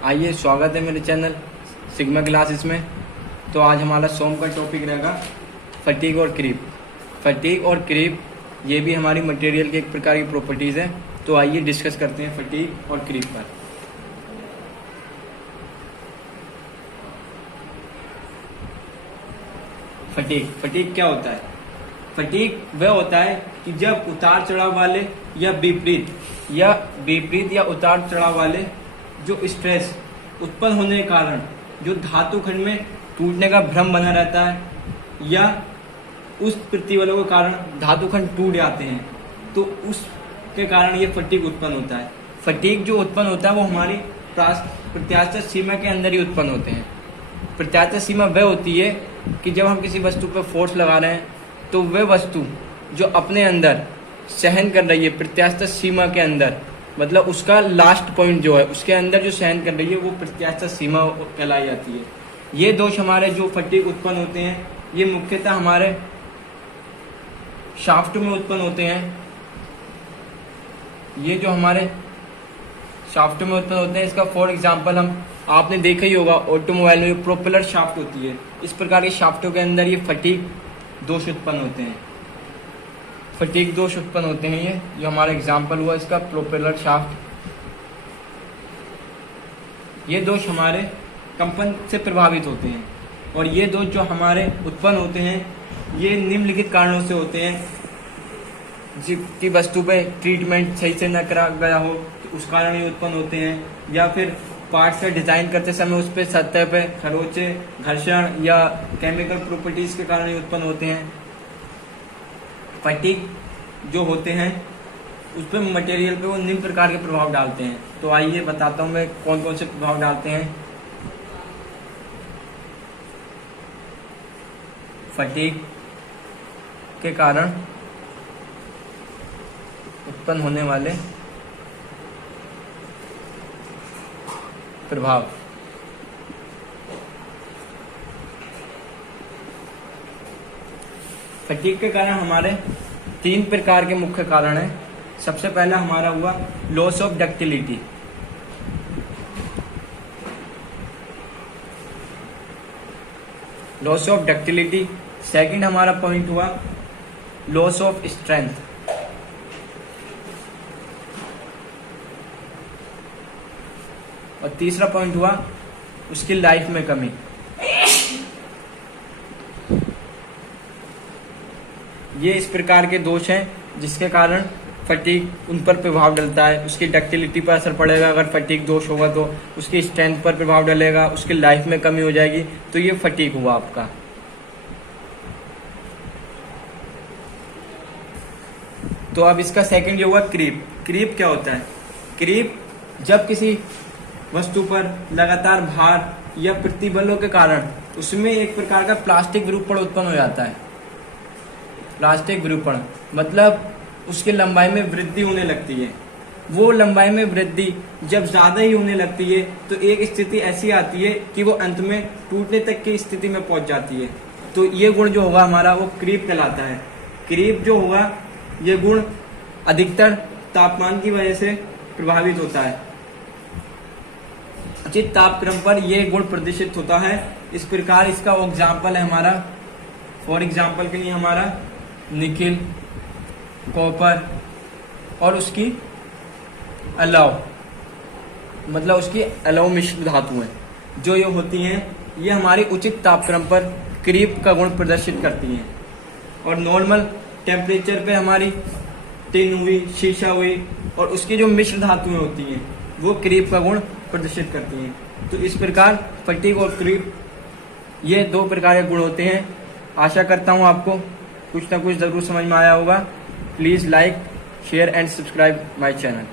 आइए, स्वागत है मेरे चैनल सिग्मा क्लासेस में। तो आज हमारा सोम का टॉपिक रहेगा फटीग और क्रीप। फटीग और क्रीप ये भी हमारी मटेरियल की एक प्रकार की प्रॉपर्टीज़ है। तो आइए डिस्कस करते हैं फटीग और क्रीप पर। फटीग क्या होता है? फटीग वह होता है कि जब उतार चढ़ाव वाले या विपरीत या उतार चढ़ाव वाले जो स्ट्रेस उत्पन्न होने के कारण जो धातु खंड में टूटने का भ्रम बना रहता है या उस प्रतिबलों के कारण धातु खंड टूट जाते हैं, तो उसके कारण ये फटीग उत्पन्न होता है। फटीग जो उत्पन्न होता है वो हमारी प्रत्यास्थ सीमा के अंदर ही उत्पन्न होते हैं। प्रत्यास्थ सीमा वह होती है कि जब हम किसी वस्तु पर फोर्स लगा रहे हैं तो वह वस्तु जो अपने अंदर सहन कर रही है प्रत्यास्थ सीमा के अंदर, मतलब उसका लास्ट पॉइंट जो है उसके अंदर जो सहन कर रही है वो प्रत्यास्थ सीमा कहलाई जाती है। ये दोष हमारे जो फटीग उत्पन्न होते हैं ये मुख्यतः हमारे शाफ्ट में उत्पन्न होते हैं। ये जो हमारे शाफ्ट में उत्पन्न होते हैं, इसका फॉर एग्जांपल आपने देखा ही होगा ऑटोमोबाइल में प्रोपेलर शाफ्ट होती है, इस प्रकार के शाफ्टों के अंदर ये फटीग दोष उत्पन्न होते हैं। फटीग दोष उत्पन्न होते हैं। ये जो हमारा एग्जांपल हुआ इसका प्रोपेलर शाफ्ट, ये दोष हमारे कंपन से प्रभावित होते हैं। और ये दोष जो हमारे उत्पन्न होते हैं ये निम्नलिखित कारणों से होते हैं। जिसकी वस्तु पे ट्रीटमेंट सही से न करा गया हो तो उस कारण ये उत्पन्न होते हैं, या फिर पार्ट्स का डिजाइन करते समय उस पर सतह पे खरोचे, घर्षण या केमिकल प्रॉपर्टीज के कारण ये उत्पन्न होते हैं। फटीग जो होते हैं उस पर मटेरियल पे वो निम्न प्रकार के प्रभाव डालते हैं। तो आइए बताता हूँ मैं कौन कौन से प्रभाव डालते हैं। फटीग के कारण उत्पन्न होने वाले प्रभाव। फटीग के कारण हमारे 3 प्रकार के मुख्य कारण हैं। सबसे पहला हमारा हुआ loss of ductility. Loss of ductility. Second हमारा पॉइंट हुआ लॉस ऑफ स्ट्रेंथ। और तीसरा पॉइंट हुआ उसकी लाइफ में कमी। ये इस प्रकार के दोष हैं जिसके कारण फटीग उन पर प्रभाव डलता है। उसकी डक्टिलिटी पर असर पड़ेगा अगर फटीग दोष होगा, तो उसकी स्ट्रेंथ पर प्रभाव डलेगा, उसकी लाइफ में कमी हो जाएगी। तो ये फटीग हुआ आपका। तो अब इसका सेकंड जो हुआ क्रीप। क्रीप क्या होता है? क्रीप जब किसी वस्तु पर लगातार भार या प्रतिबलों के कारण उसमें एक प्रकार का प्लास्टिक विरूपण उत्पन्न हो जाता है। प्लास्टिक विरूपण मतलब उसकी लंबाई में वृद्धि होने लगती है। वो लंबाई में वृद्धि जब ज्यादा ही होने लगती है तो एक स्थिति ऐसी आती है कि वो अंत में टूटने तक की स्थिति में पहुंच जाती है। तो ये गुण जो होगा हमारा वो क्रीप कहलाता है। क्रीप जो होगा ये गुण अधिकतर तापमान की वजह से प्रभावित होता है। उचित तापक्रम पर यह गुण प्रदर्शित होता है। इस प्रकार इसका एग्जाम्पल है हमारा, फॉर एग्जाम्पल के लिए हमारा निकिल, कॉपर और उसकी अलाव, मतलब उसकी अलाव मिश्र धातुएं जो ये होती हैं ये हमारी उचित तापक्रम पर क्रीप का गुण प्रदर्शित करती हैं। और नॉर्मल टेम्परेचर पे हमारी टिन हुई, शीशा हुई और उसकी जो मिश्र धातुएं होती हैं वो क्रीप का गुण प्रदर्शित करती हैं। तो इस प्रकार फटीग और क्रीप ये 2 प्रकार के गुण होते हैं। आशा करता हूँ आपको कुछ ना कुछ जरूर समझ में आया होगा। Please like, share and subscribe my channel.